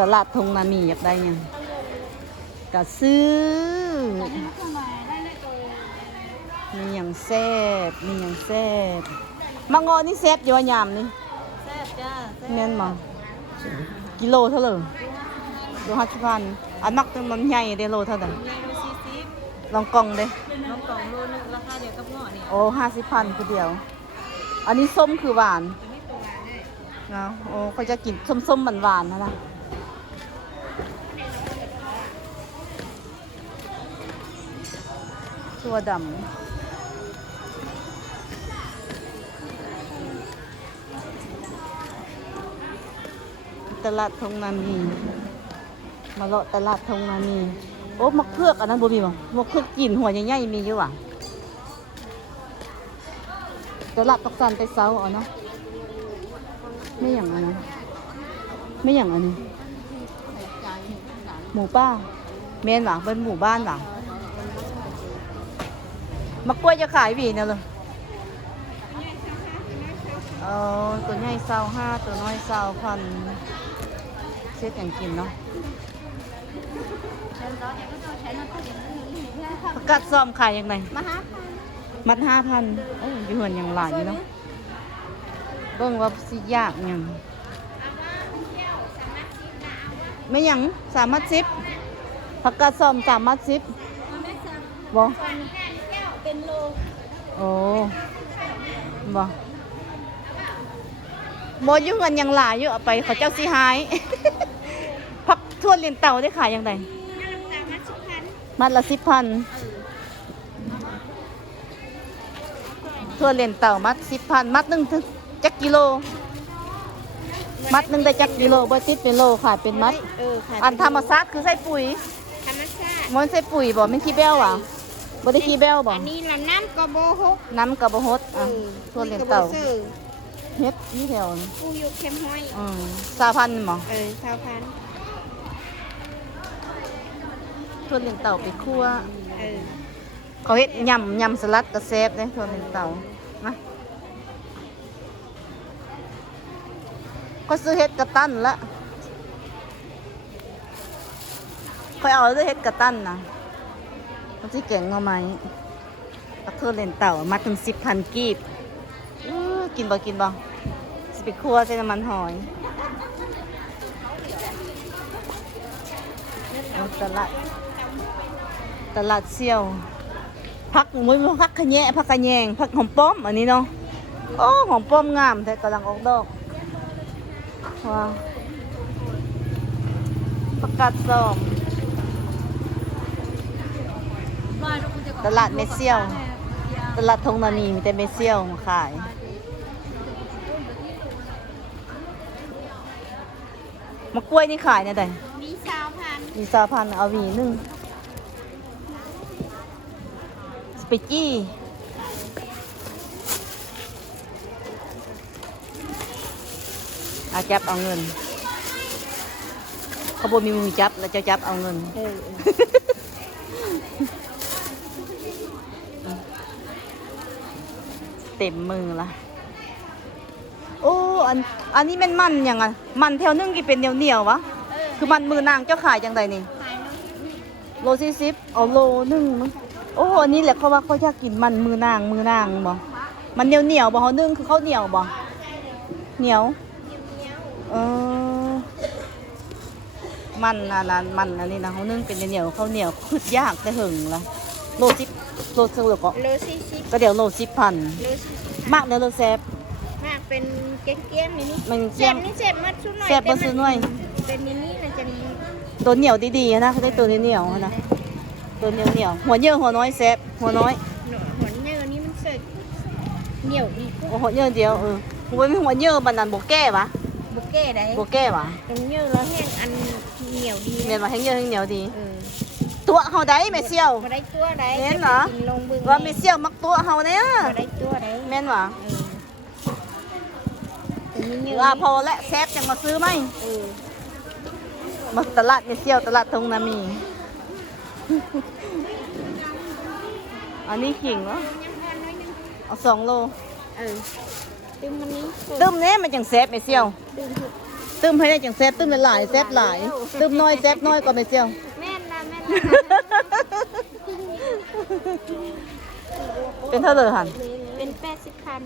ตลาดทงนามีอยากได้ยังก็ซื้อมีอย่างแซ่บมีอย่างแซ่บมังงอนี่แซ่บอยู่ว่ายามนี่แซ่บจ้าแม่นมากิโลเท่าไหร่ดู50,000อันมักตึงมันใหญ่เดโลเท่าไหร่ใหญ่โล40ลองกล่องเด้น้องกล่องโลนึงราคาเดียวกับเงาะนี่โอ้50,000คือเดียว อันนี้ส้มคือหวานจะไม่ตัวหวานเลยเนาะโอ้เขาจะกินส้มๆหวานๆนะถั่วดำตลาดทงนามีมาเลาะตลาดทงนามีโอ้มะเขือกอันนั้นบ่มีบ่มะเขือกกินหัวใหญ่ๆมีเยอะว่ะตลาดตกสันไปเซาเอาเนาะไม่อย่างอันนั้นไม่อย่างอันนี้หมูป้าเมนหว่ะเป็นหมู่บ้านหว่ะมะกล้วยจะขายหวีเนี่ยเลยตัวใหญ่25ตัวน้อย20,000เช็ดอย่างกินเนาะผักกาดซ้อมขายยังไงมัด5,000โอ้ยอยู่เหือนอย่างหลายอยู่เนาะเบิ่งว่าสิยากยังไม่ยัง3 มัด 10ผักกาดซ้อม3 มัด 10บ่เป็นโลโอ้บ่อยู่เหือนอย่างหลายอยู่เอาไปเขาเจ้าสิหาย ผักทั่วเลียนเต่าได้ขายยังไงมัดละ10,000ทั่วเลียนเต่ามัด10,000มัดหนึ่งจักกิโลมัดหนึ่งได้จักกิโลบ่ติดเป็นโลขายเป็นมัดอันธรรมชาติคือใส่ปุ๋ยธรรมชาติมันใส่ปุ๋ยบ่ไม่ขี้แบ้วอ่ะบ่ได้ขี้แบ้วบ่อันนี้น้ำกระโบหกน้ำกระโบหดอ่ะทั่วเลียนเต่าเฮ็ดนี่แถวผู้อยู่เข้มห้อย20,000บ่20,000ทั่วเลียนเต่าไปคั่วเขาเฮ็ดยำสลัดกระแซบเลยทั่วเลียนเต่านะก็ซื้อเฮ็ดกระตั้นละค่อยเอาด้วยเฮ็ดกระตั้นนะมันสิแกงหน่อไม้กระเทือเลียนเต่ามาถึง10,000 กีบกินบ่สิไปคั่วใส่น้ำมันหอยตลาดเซี่ยวผักมุ้ยผักขะแยะผักกะแยงผักหอมป้อมอันนี้เนาะโอ้หอมป้อมงามแต่กำลังออกดอกว้าวผักกาดส้มตลาดเมเซี่ยวตลาดทงนานีมีแต่เมเซี่ยวมาขายมะกล้วยนี่ขายเนี่ยแต่มี20,000เอาหวีนึงสเปจี้จับเอาเงินเขาบอกมีมือจับแล้วจะจับเอาเงินเต็มมือละโอ้อันนี้มันยังไงมันแถวนึงกี่เป็นเหนียววะคือมันมือนางเจ้าขายจังไดนี่โล40เอาโลนึงโอ้อันนี้แหละเขาว่าเขาอยากกินมันมือนางบ่มันเหนียวบ่เขานึ่งคือเขาเหนียวบ่เหนียวมันอันนั้นมันอันนี้นะเขานึ่งเป็นเหนียวเขาเหนียวคืดยากแต่หึงละโล10โลเท่าไหร่ก็เดี๋ยวโล10,000มากเดี๋ยวโลแซบมากเป็นเกี้ยมนี่มันเจ็บนี่เจ็บมัดชุดหน่อยแซบบ่ซื้อหน่อยเป็นมินินะจะมีตัวเหนียวดีๆนะเขาได้ตัวเหนียวนะตัวเหนียวหัวเยอะหัวน้อยแซบหัวน้อยหัวเยอะนี่มันเสกเหนียวดีหัวเยอะเดียวหัวไม่หัวเยอะมันนั่นโบแก้ปะโบแก้ได้โบแก้ปะตรงเยอะแล้วแห้งอันเหนียวดีเนี่ยมาแห้งเยอะแห้งเหนียวดีตัวเขาได้แม่เซี่ยวได้ตัวได้แม่นเหรอว่าแม่เซี่ยวมักตัวเขาเนี่ยได้ตัวได้แม่นเหรอพอและแซบจังมาซื้อไหมมาตลาดแม่เซี่ยวตลาดทงนามีอันนี้ขิงเหรอเอา2 โลตึมมันนี้ตึมเนี้ยมันจังแซบแม่เซี่ยว ตึมให้ได้จังแซ่บตึมหลายๆแซ่บหลายตึมน้อยแซ่บน้อยก็ไม่เซียว แม่นละแม่นละ เป็นเท่าเลยหัน เป็น80 คัน